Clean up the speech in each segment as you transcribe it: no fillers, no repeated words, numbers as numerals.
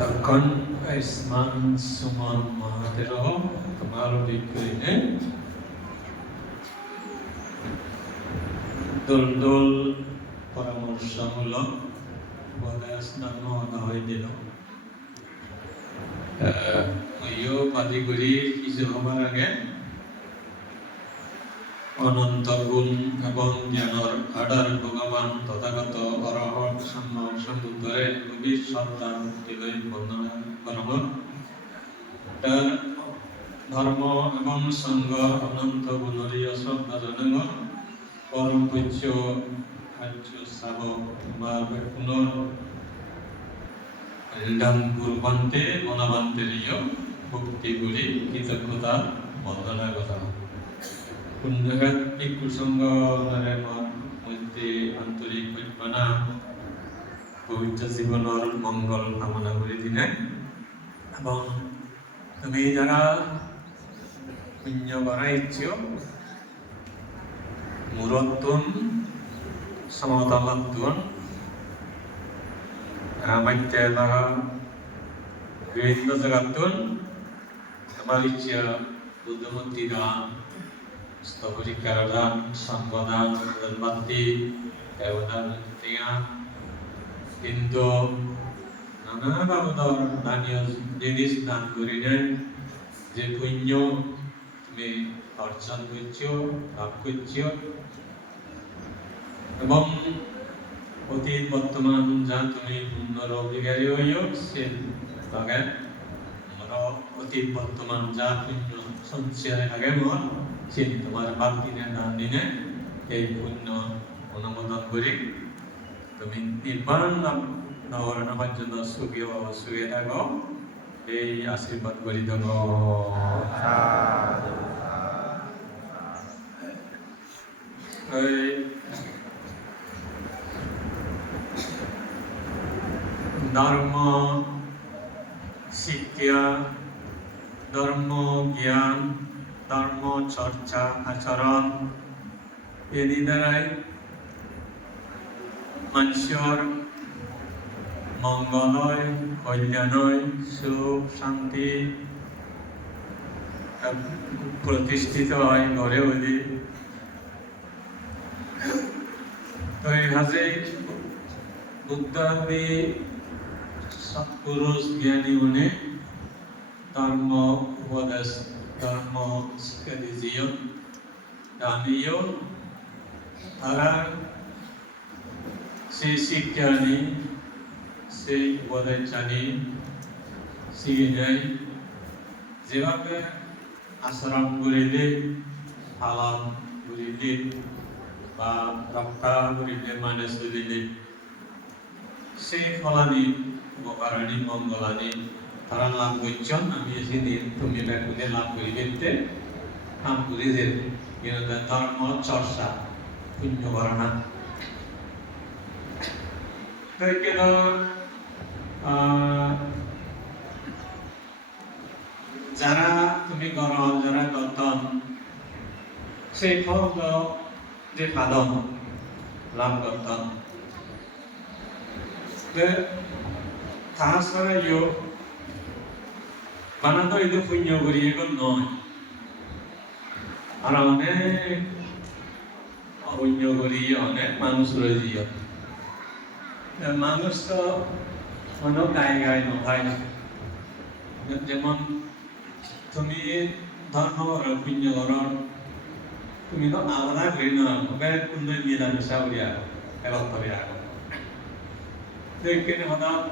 তখন আয়ুষ্মান সুমন মহাতের তোমার বিক্রিনে দোল পরামর্শমূলক উপদেশ নাম হয়ে দিল পালিগুড়ি কিছু হবার আগে অনন্ত গুণ এবং জ্ঞানৰ আধার ভগবান তথাগত অরহত সম্যক সম্বুদ্ধরে গভীর শ্রদ্ধা ভক্তিলৈ বন্দনা করব। তার ধর্ম এবং সংঘ অনন্ত গুণরীয় শ্রদ্ধা জনগণ পরম পূজ্য আর্য শ্রাবক বা পুনর গুরুবান্তে মনাবান্তেরীয় ভক্তিগুলি কৃতজ্ঞতা বন্দনা কথা পুণ্যঘাত এই কুসঙ্গ মধ্যে আন্তরিক কল্পনা পবিত্র জীবনের মঙ্গল কামনা করে দিনে এবং তুমি যারা পুণ্য করাইছ মূরত্বন সমতামাত্তন মাইত্যা বিভিন্ন জায়গাতন আমার ইচ্ছা বুদ্ধমূর্তি দান স্তবরিকার দান সম্পদান বান্তি দেবদান কিন্তু নানা বাবদর দানীয় জিনিস দান করিলে যে পুণ্য তুমি অর্জন করছ লাভ করছ এবং অতীত বর্তমান যা তুমি পুণ্যর অধিকারী হইও সে বাগান অতীত বর্তমান যা পুণ্য সঞ্চয় আগে মন সে তোমার বাদ দিনে দান দিনে এই পুণ্য অনুমোদন করি তুমি নির্বাণ নবরণের জন্য সুখে থাকো এই আশীর্বাদ করি দেব। ধর্ম শিক্ষা ধর্ম জ্ঞান ধর্ম চর্চা আচরণ এর দ্বারাই মানুষের মঙ্গল হয় কল্যাণ হয় সুখ শান্তি প্রতিষ্ঠিত হয় গড়ে ওঠে। তো এই হাজে বুদ্ধাদি সৎপুরুষ জ্ঞানী উনি ধর্ম উপদেশ ধর্ম শিক্ষা দিয়েও আমিও তারা সেই শিক্ষা নি সেই উপদেশ জানি শিখে নেয় যেভাবে আচরণ করিলে পালন করিলে বা রক্ষা করিলে মানে চলিলে সেই ফলানি উপকারানি মঙ্গলানি তারা লাভ করছেন আমি এসে তুমি ব্যাকুলে লাভ করি দেখতে কাম করি যে ধর্ম চর্চা পুণ্য করা যারা তুমি করো যারা কর্তন সেই ফল যে সাধন লাভ কর্তন তাহা ছাড়া ইয়ে বানাতো এই পুণ্য করি এখন নয় আর অনেক অপুণ্য করি অনেক মানুষ রয়েছে মানুষ তো অনেক গায়ে নয় যেমন তুমি ধর্ম করো পুণ্য করো তুমি তো আলাদা করি না কোন মিলামিশা করিয়া এবার করে আগো দেখেন হঠাৎ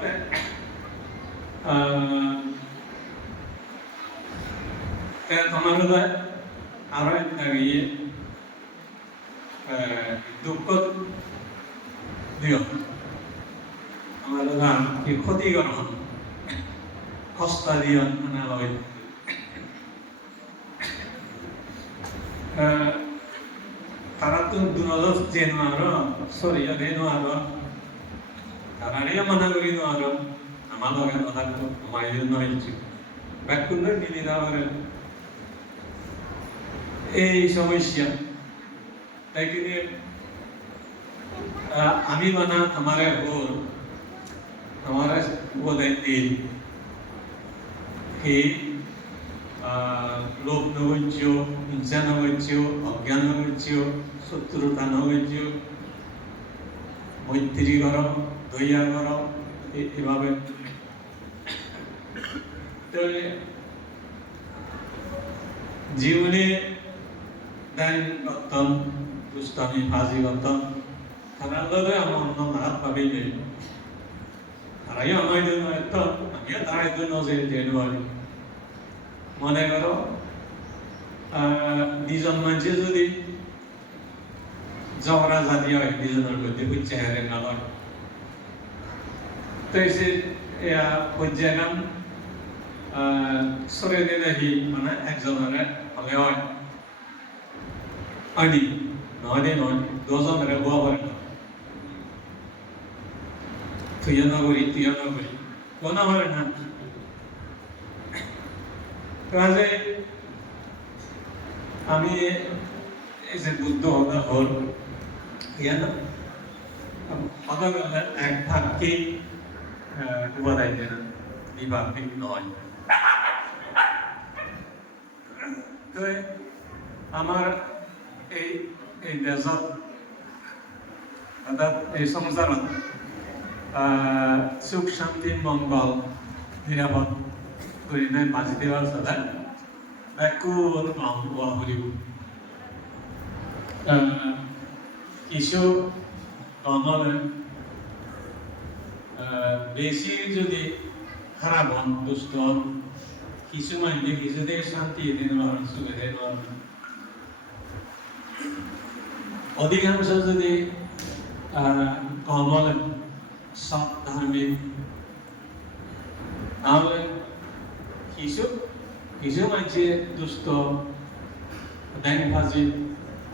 তোমার আরো একটা ইয়ে দুঃখ দিও আমার কি ক্ষতি করো কষ্ট দিও মানে তারা তো দুনলস যে নোয়ারো সরিয়া দে নোয়ারো তারারিয়া মানা করি নোয়ারো আমার লগে কথা মাইল নইছি ব্যাকুণ্ড মিলি যাওয়ারে এই সমস্যা তাই কিনে আমি মানা তোমারে ওর তোমারে ও উপদেশ দিল সেই লোভ নৈর্য, হিংসা নৈর্য, অজ্ঞান নৈর্য, শত্রুতা নৈর্য, মৈত্রী কর, দয়া কর, এভাবে জীবনে দান করতাম, দুষ্টামি ফাঁসি করতাম, তারা আমার অন্য নাহাত পাবি নেই, তারাই আমার জন্য এত আমিও তারাই জন্য জানুয়ারি মনে করো দুজন মানুষে যদি ঝগড়া জাতি হয় দুজনের মধ্যে বুঝছে হারে না হয় তো এসে পর্যায়গান সরে দিয়ে দেখি মানে একজনের হলে হয় হয়নি নয় দুজনের বোয়া করে না তুইও না করি কোনা হয় না কাজে আমি এই যে বুদ্ধ হল এক ভাগকে উপাদায় দেন দ্বিভাগিক নয় তো আমার এই দেশত অর্থাৎ এই সংসারত সুখ শান্তি মঙ্গল নিরাপদ করে বাঁচি দেওয়ার সাথে একটু হরিব কিছু কমলে বেশি যদি খারাপ হন দুষ্ট হন কিছু মাইন্ডে কিছুতে শান্তি দিতে পারেন সুখে দিতে পারেন অধিকাংশ যদি কমলে সৎ ধার্মিক তাহলে কিছু মানুষে দুষ্ট ব্যাংক ফাঁসি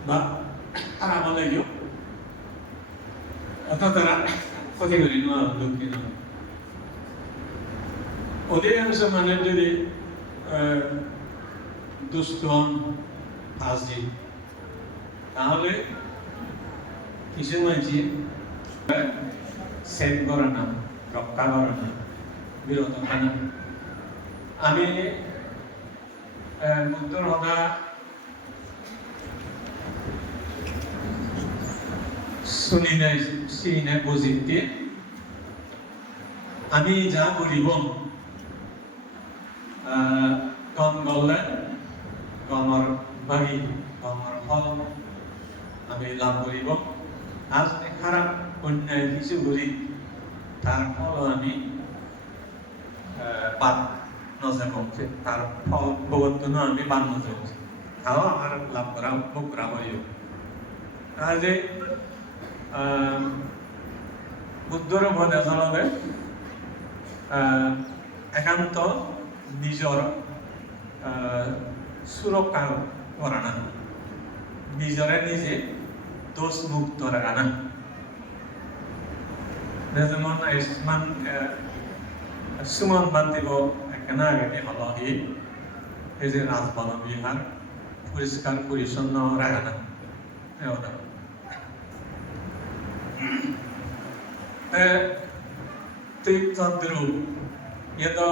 বা খারাপ হলেও অত তারা ক্ষতি করি না দুঃখী নয় অধিকাংশ মানুষ যদি দুষ্ট ফাঁসি তাহলে কিছু মানুষে সেভ করে না রক্ষা করে না বিরত হয় না আমি বুদ্ধর কথা শুনি নাই বুঝিতে আমি যা করিব কম করলে কমর ভাগি কমর ফল আমি লাভ করিব আজ খারাপ অন্যায় কিছু করি তার ফল আমি পাপ নজর করছে তার ফল প্রবর্তন আমি বান নজর করছি তাও আমার লাভ করা ভোগ করা হইব কাজে বুদ্ধর উপদেশে একান্ত নিজর সুরক্ষা করা না নিজরে নিজে দোষ মুক্ত রাখা না যেমন আয়ুষ্মান সুমন বান্তিব একখানা আগে হলো এই যে রাজবন বিহার পরিষ্কার পরিচ্ছন্ন রাখা না তীর্থদ্রু itu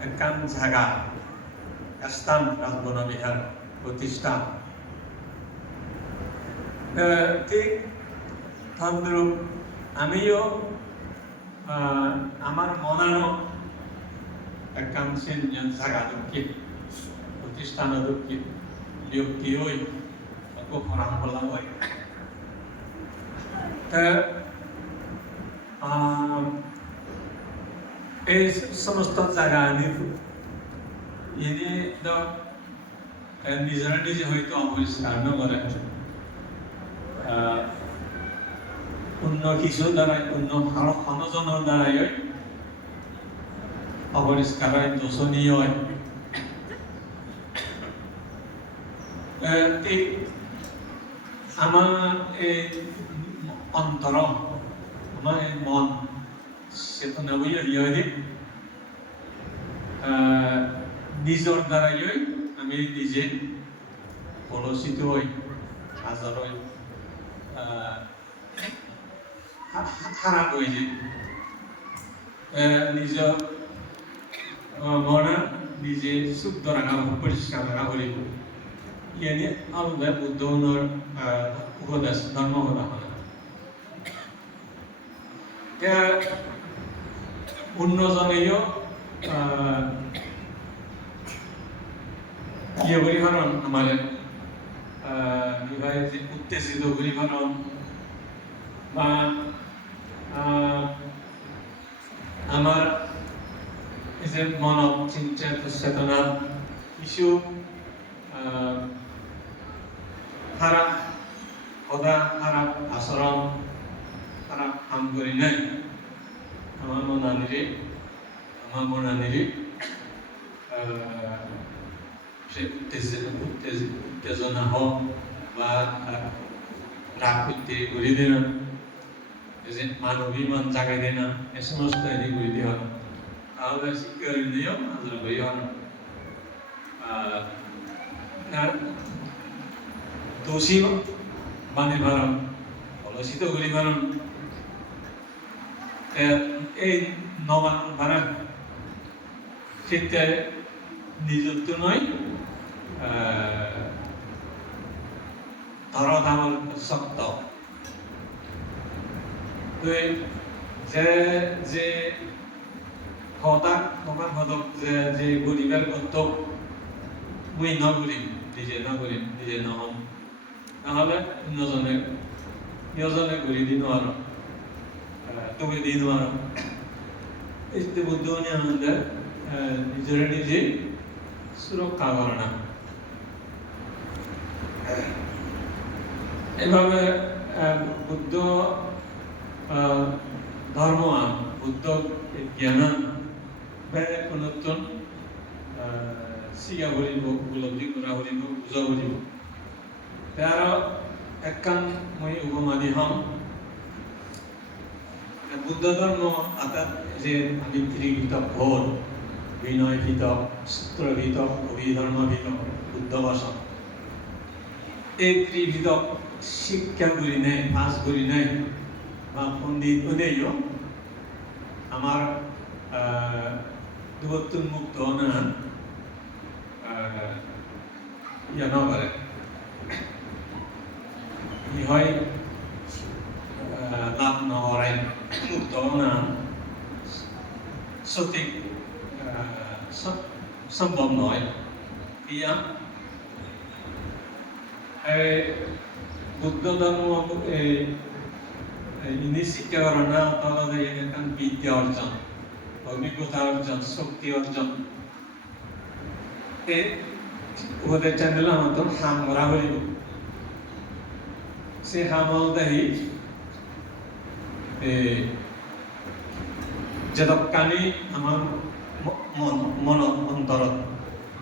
akan jaga স্থান রাজবন বিহার প্রতিষ্ঠা ঠিক তদ্রুপ আমিও আমার মনানো একাংশের জায়গা দুঃখী প্রতিষ্ঠান দুঃখী ব্যক্তি হই aku orang pelawai এই সমস্ত জায়গা ইনি নিজেরা নিজে হয়তো অপরিষ্কার নকরে অন্য কিছু দ্বারাই অন্য অন্যজনের দ্বারাই অপরিষ্কার হয় দোষণীয় হয় আমার এই অন্তর আমার এই মন চেতনা বই নিজের দ্বারাই আমি নিজে কলসিত হই হাজার হই খারাপ হয়ে যায় নিজ মনে নিজে শুদ্ধ রাখা পরিষ্কার রাখা করিব ইয়ে আলাদা বুদ্ধর উপদেশ ধর্ম হলা অন্যজনেও ইয়ে পরিহরণ আমাদের যে উত্তেজিত পরিহরণ বা আমার এই যে মনব চিন্তা চেতনা কিছু খারাপ কথা খারাপ আচরণ খারাপ কাম করি নাই আমার মনানিরে সে উত্তেজনা হোক বা রাগ করতে করে দেয় না যে মানবিমান জাগাই দেয় না এ সমস্ত এদিকে করে দেওয়া তাহলে শিক্ষার নিয়ম আলোচনা করি আর দোষী মানে ভারণ অলসিত করি ভারণ এই নবান ভাড়া সেটা নিজত্ব নয় ধরাধামল সত্য যে হঠাৎ তোমার হদক যে গরিবের কত মুই নগরিম নিজে নহম তাহলে অন্যজনে গড়ি দিন আর তুমি দিন আর এই বুদ্ধ আমাদের নিজেরা নিজে সুরক্ষা করে না এভাবে বুদ্ধ ধর্ম বুদ্ধ জ্ঞান নতুন শিকা করিব উপলব্ধি করা করিব বুঝা করিব তার একখান মই উপমা দিহম বুদ্ধ ধর্ম অর্থাৎ যে আমি ত্রিভিতক ঘোর বিনয় ভিতক সূত্র ভিতক অভিধর্ম ভিতক বুদ্ধ ভাষণ এই ত্রিভিতক শিক্ষা করি নাই পাস করি নাই বা পণ্ডিত হলেও আমার দুবত্তুন মুক্ত না ইয়া ন করে হয় লাভ নহরাই মুক্ত না সঠিক সম্ভব নয় ইয়া বুদ্ধ ধর্ম ইনি শিক্ষা করে না তাহলে এখান বিদ্যা অর্জন অভিজ্ঞতা অর্জন শক্তি অর্জন ওদের চ্যানেল আমাদের হাম করা হইব সে হামল দেহি যেতকানি আমার মন অন্তরত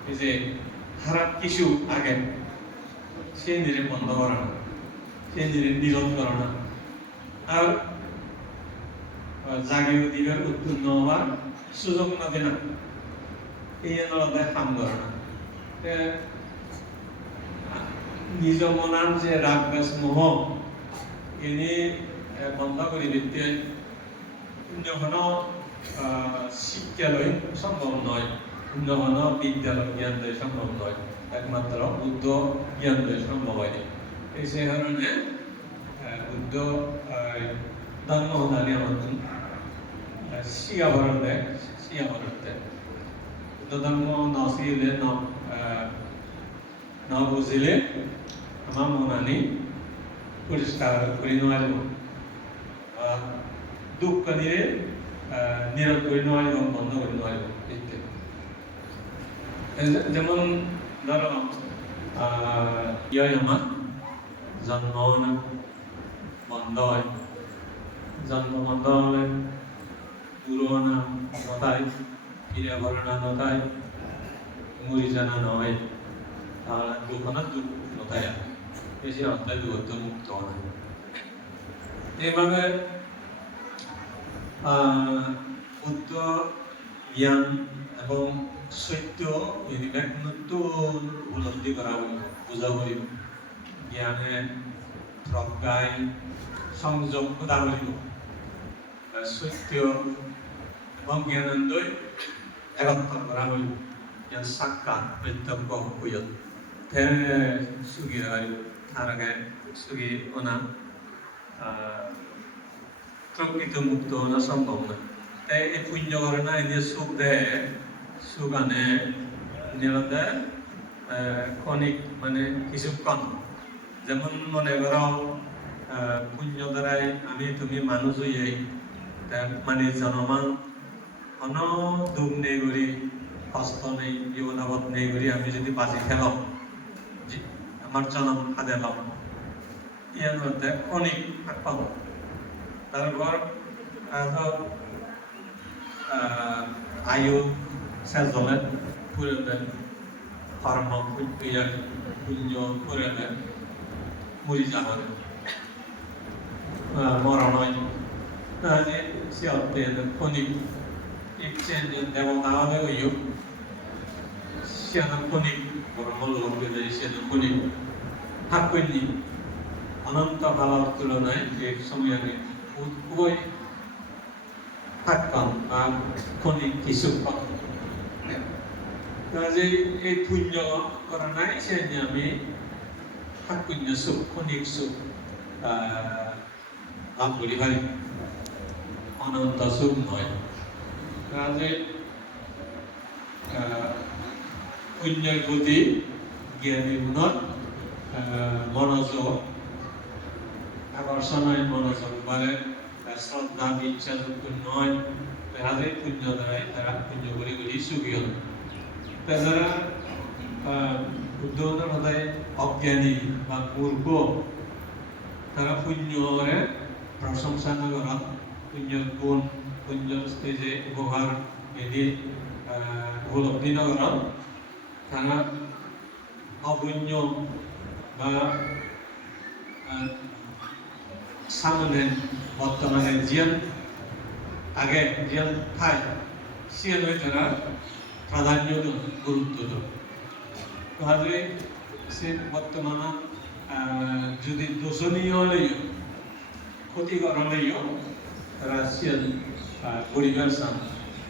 এই যে খারাপ কিছু আগে সে নিজে বন্ধ করা না সে নিজে নিরোধ করা না আর জাগিয়ে দিবের উৎপন্ন হওয়ার সুযোগ না দেয় না এই আলাদা কাম করে না নিজ মনার যে রাগ বেশ মোহ এনে বন্ধ করে দিতে অন্য কোনো শিক্ষালয় সম্ভব নয় অন্য কোনো বিদ্যালয় জ্ঞান দেয় সম্ভব নয় একমাত্র বুদ্ধ জ্ঞান দেয় সম্ভব হয়নি এই সে কারণে বুদ্ধ ধর্ম হতালি আমাদের শিয়া ভারত দেয় বুদ্ধ ধর্ম নশিলে ন বুঝিলে আমার মনানি পরিষ্কার করে নোৱাৰিব দুঃখ নিয়ে নিরোধ করে নোৱাৰিব বন্ধ করে নোৱাৰিব যেমন ধরো ইয় আমার জন্ম বন্ধ হয় জন্ম বন্ধ হলে পুরো না নতায় ক্রিয়া করে না নতায় মুড়ি জানা নয় তাহলে দুঃখ না দুঃখ নতায় বেশি অর্থাৎ দুঃখ মুক্ত হয় এইভাবে বুদ্ধ জ্ঞান এবং সত্য এক নতুন উপলব্ধি করা বোঝা করিব জ্ঞানে প্রজ্ঞায় সংযোগ করা করিব সত্য অজ্ঞানন্দই একত্র করা হইল সাক্ষাৎ প্রত্যক্ষ হইল সুগির তার আগে সুগি ওনা প্রকৃত মুক্ত হওয়া সম্ভব না তাই এই পুণ্য করে না এই যে সুখ দেয় সুখ আনে নিরতে ক্ষণিক মানে কিছুক্ষণ যেমন মনে করো পুণ্য দ্বারাই আমি তুমি মানুষ হইয়াই মানে জনমান অন দুখ নেই করি কষ্ট নেই জীবনাবদ নেই করি আমি যদি বাজি খেলাম আমার জনম হাদেলাম ইয়ার মধ্যে অনেক পাব তারপর আয়ু শেষ হলে পুরোতে কর্ম পুণ্য পুরোতে মরি যাবেন মরণ হয় তাহলে সে অর্থে ক্ষণিক exchange দেবতা হলে হইও সিয়ানা ক্ষণিক ব্রহ্মলোক সিয়ানা ক্ষণিক থাকবেননি অনন্ত ভাবার তুলনায় এক সময় আমি খুবই থাকতাম বা ক্ষণিক কিছুক্ষণ যে এই পুণ্য করা নাই সে আমি থাকুন্য সুখ ক্ষণিক সুখ লাভ করি হয় অনন্ত সুখ নয় কাজে পুণ্যের প্রতি জ্ঞানী গুণত মনোযোগ আকর্ষণের মনোযোগ মানে শ্রদ্ধা ইচ্ছা যুক্ত নয় তাদের পুণ্য দ্বারাই তারা পুণ্য করে করে সুখী হন তাছাড়া উদ্যোগের হৃদয় অজ্ঞানী বা মূর্খ তারা পুণ্যরে প্রশংসা না করা পুণ্যের গুণ পুণ্যের যে উপহার এটি উপলব্ধি না করা তারা অপুণ্য বা সামনে বর্তমানে জিয়ান আগে জিয়ান খায় সিয়ান তারা প্রাধান্য গুরুত্ব দেয় তাহলে সে বর্তমানে যদি দোষণীয় হলেও ক্ষতিকর হলেও তারা সিয়ান পরিবার সাম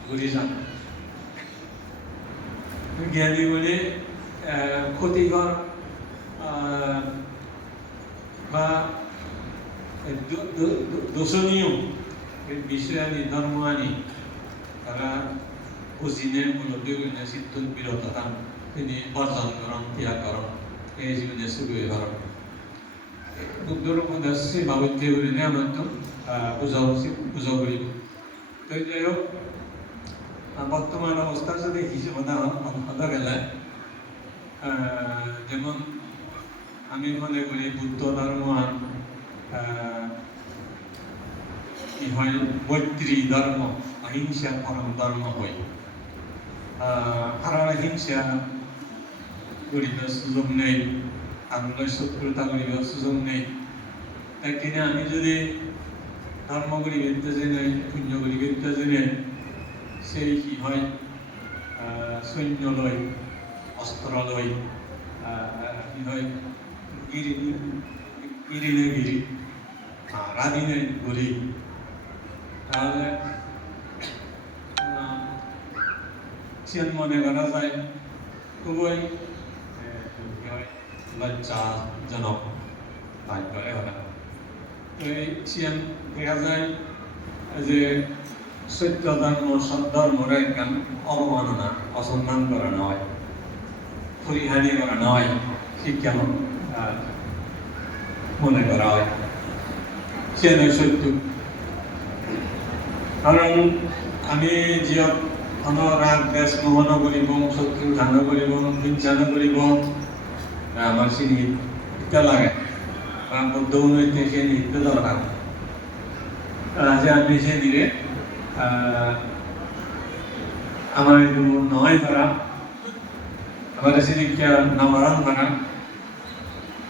ঘুরে যান জ্ঞানী বলে ক্ষতিকর বা দোষণীয় বিষয়ানি ধর্মানি তারা কুজিনের মূলকে সিদ্ধ বিরত কাম তিনি বর্জন করণ ত্যাগ করণ এই জীবনে সুখী করণ দুঃখের মধ্যে সে বাবুদ্ধ করে নেই আমার তো পূজা করিব তো যাই হোক বর্তমান অবস্থা যদি হিসেবে হতে গেলে যেমন আমি মনে করি বুদ্ধ ধর্ম কি হয় মৈত্রী ধর্ম অহিংসা পরম ধর্ম হয় কারণ হিংসা করিব সুযোগ নেই কারণে শত্রুতা করিব সুযোগ নেই তাই কিনে আমি যদি ধর্ম করি বেরতে জেনে পুণ্য করি বেরতে জেনে সেই কি হয় সৈন্য লয় অস্ত্র লয় কি হয় গিরিনে গিরি রাধিনে গরি তাহলে সিয়ান মনে করা যায় খুবই লজ্জাজনক বাক্য এগুলা তো এই সিয়ান দেখা যায় যে সত্য ধর্ম সদ্ধর্মর একখান অবমাননা অসম্মান করানো হয় পরিহানি করানো হয় শিক্ষা মনে করা হয় সে নয় সত্য কারণ আমি যিয়ক রাগ দেশ মোহন করিব শত্রু ধান করিব হিংসান করিব আমার চিনি ইত্যা লাগে বা বৌদ্ধ নৈতে সে নিত্য দরকার যে আমি সে দিলে আমার নয় ধরা আমার শিক্ষা নামারান ধরা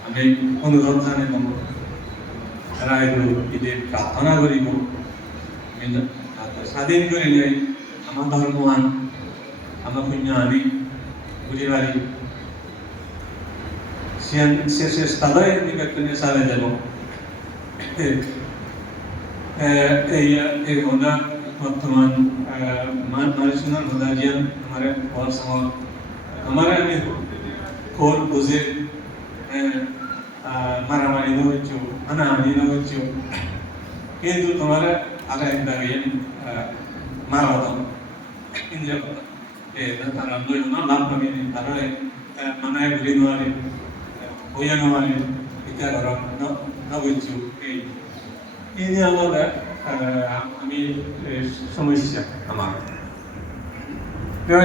আমি অনুসন্ধানে পাব তারা এদের প্রার্থনা করিব স্বাধীন করিলে আমার ধর্মমান আমার পুণ্য আনি ঘুরি বাড়ি শেষে তাদের নিকটনে সারে যাব এই বর্তমান Marisunan Hudarian, Mare or some Amara Cold Buzir, Maramarino with you, Anamino with you, into Tamara, Arabian Marathon in Japan. Tarando, not Lampamini, Tarai, Manai Greenwari, Oyanamari, Itara, no with you. In the other, আমি সমস্যা আমার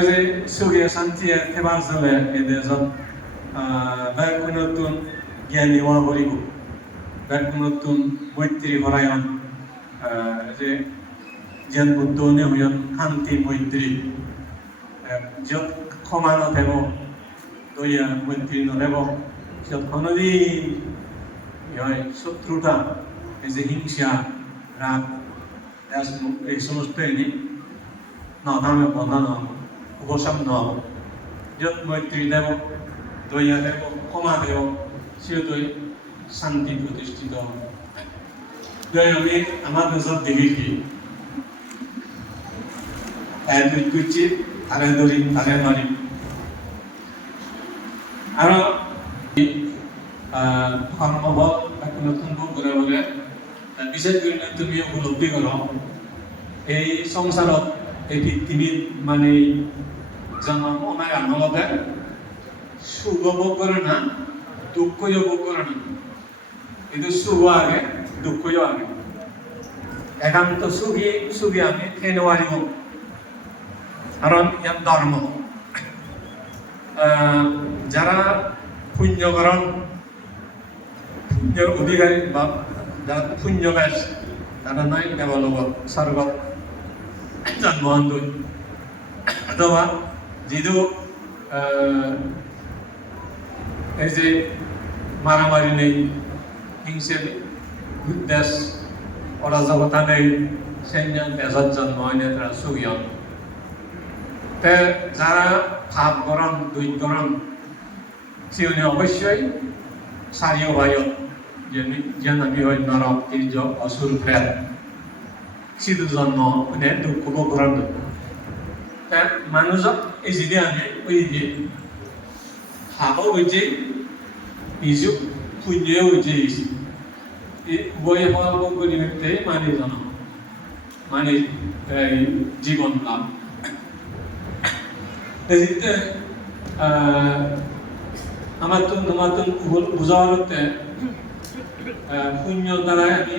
যে সুগে শান্তি থেবার চলে এই দেশত নতুন জ্ঞানী হওয়া করিব নতুন মৈত্রী ভরায়ন যে জ্ঞান বুদ্ধ হইন শান্তি মৈত্রী যত ক্ষমা নথেব দয়া মৈত্রী নথেব যত কোনোদিন শত্রুতা এই যে হিংসা রাগ এই সমস্ত এনে নধামে বন্ধন হব উপশম নহব যত মৈত্রী দেব দয়া দেব ক্ষমা দেব সেটাই শান্তি প্রতিষ্ঠিত হবে আমি আমার দেশত দেখি দুই করছি তারে ধরি তারে মারি আর কর্মবল নতুন ঘুরে ঘুরে বিশেষ করে তুমি উপলব্ধি করো এই সংসারত এই পৃথিবীর মানে জন্ম আমার আমলতে সুখ ভোগ করে না দুঃখ ভোগ করে না কিন্তু সুখ আগে দুঃখ আগে একান্ত সুখী আমি খেয়ে পারিব কারণ ইয়ার ধর্ম যারা পুণ্যকরণ পুণ্যের অধিকারী বা যারা পুণ্যব্যাস তারা নয় দেবলোক স্বর্গত জন্মগ্রহণ করে অথবা যিদু এই যে মারামারি নেই হিংসে বিদ্বেষ অরাজকতা নেই সেই দেশত জন্ম হয় না তারা সুখী হন যারা ভাব গরম দুই সেগুলি অবশ্যই সারিও ভাইও যেন আমি হয় নরক তির্য অসুর প্রেত সিধু জন্ম মানে দুঃখ ভোগ মানুষক এই যদি আমি ওই যে ভাবও হয়েছে নিজক পুণ্যও হয়েছে বই হওয়া ভোগ করি মানে জন মানে জীবন লাভ আমার তো বোঝা হতে পুণ্য দ্বারাই আমি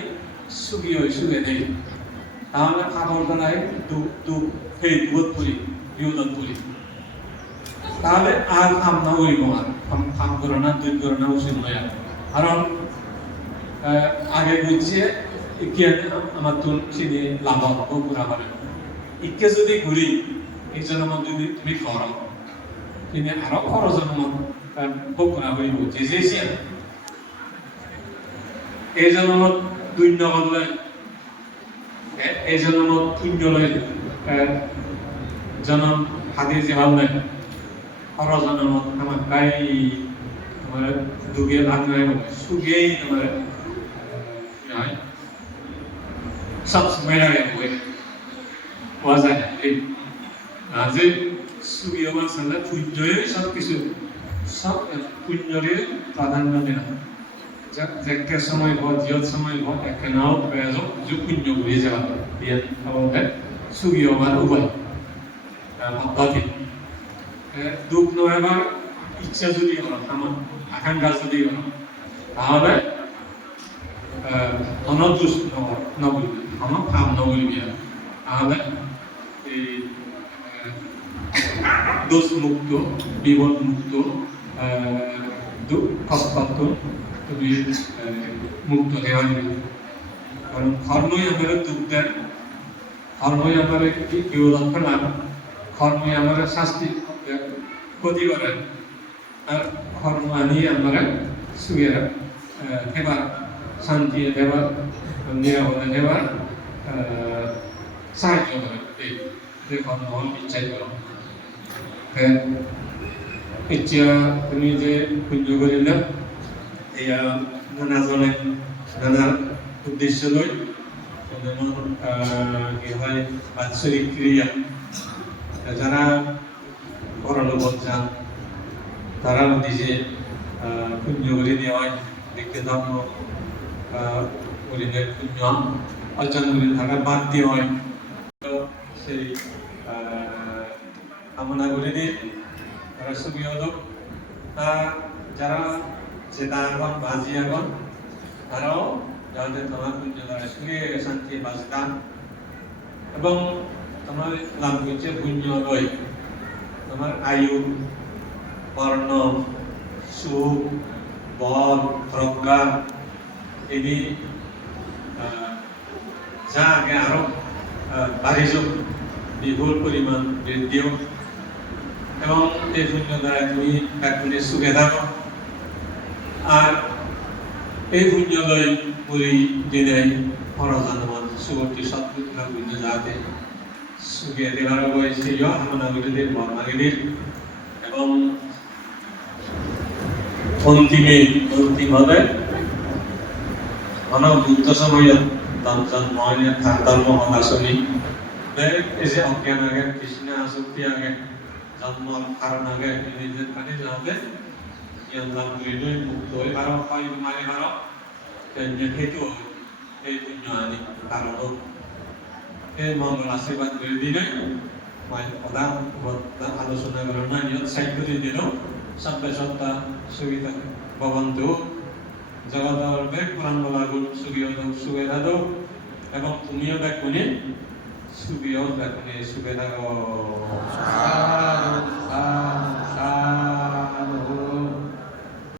সুখী হই সুখে নেই তাহলে খাবার দ্বারাই সেই দুধ পড়ি বিপদত পড়ি তাহলে আর কাম না করিব আর কাম করো না দুধ করো না উচিত নয় কারণ আগে বুঝছে আমার তো চিনি লাভ পুরা করে ইকে যদি ঘুরি এই জন্ম যদি তুমি করো তিনি আরো খরচ জন্ম বকুনা করিব যে এই জন্মত দুই নগদ লয় এই জন্মত পুণ্য লয় জন্ম হাতে যে ভাল নয় খরচ জন্মত আমার গাই তোমার দুগে লাগ নাই সুগেই তোমার সব সময় লাগে পাওয়া যায় যে সুগী হবার সাথে পুণ্যই সব কিছু সব পুণ্যরে প্রাধান্য দেওয়া একটা সময় হয় জিয়ত সময় হয় একটা নাও প্রয়োজন যে পুণ্য ঘুরে যাওয়া দিয়ে আমাদের সুগী হবার উপায় পদ্ধতি দুঃখ নবার ইচ্ছা যদি হয় আমার আকাঙ্ক্ষা যদি হয় তাহলে অনদোষ নবলবে আমার ভাব নবলবে তাহলে এই দোষ মুক্ত বিপদ মুক্ত কষ্টাত্ম তুমি মুক্ত দেওয়া যাবে কারণ কর্মই আমার দুঃখ দেন কর্মই আমার বিপদ না কর্মই আমার শাস্তি ক্ষতি করে আর কর্ম আনিয়ে আমরা সুখে দেবার শান্তি দেবার নিরাপদে দেবার সাহায্য করে এই কর্ম ইচ্ছাই করে ইচ্ছা তুমি যে পুণ্য করিলে এয়া নানাজনে নানা উদ্দেশ্য লৈ যেমন কি হয় বাৎসরিক ক্রিয়া, যারা পরলোক যান তারাও নিজে পুণ্য করে দেওয়া হয়, ব্যক্তি ধর্ম করিলে পুণ্য অর্জন করে থাকা বাদ দিয়ে হয়। সেই কামনা করে দিয়ে তারা সুখী হল। যারা জেতা আগন বাজি আগন তারাও যাতে তোমার পুণ্য দ্বারা সুখে শান্তি বাঁচতাম এবং তোমার লাভ করছে পুণ্য লয়, তোমার আয়ু বর্ণ সুখ বল প্রজ্ঞা এদি যা আগে আরো বাড়ি যোগ বিপুল পরিমাণ বৃদ্ধি হোক এবং এই পুণ্য দ্বারা তুমি একদিনে সুখে থাকো। আর এই পুণ্য লয় পুরী দিনে পরজানমান সুগতি সৎপুত্র পুণ্য যাতে সুখে দেবার সেই হামনাগুলিদের বর্ণাগুলির এবং অন্তিমভাবে মানব বুদ্ধ সময়ে জন্ম ধর্ম আসনি এই যে অজ্ঞান আগে কৃষ্ণ আসক্তি আগে জন্মর কারণ আগে নিজের কানে যাতে জ্ঞান লাভ করিলে মুক্ত হয়ে ভালো হয় মারে ভালো হেতু এই পুণ্য আনি কারণ এই মঙ্গল আশীর্বাদ করে দিলে কথা আলোচনা করার না নিয়ত সাহিত্য দিন সত্তা সত্তা সুবিধা ভবন্তু জগতের বেগ পুরাণ বলাগুলো সুখে থাকো এবং তুমিও দেখুনি সুখেও দেখুনি সুখে থাকো।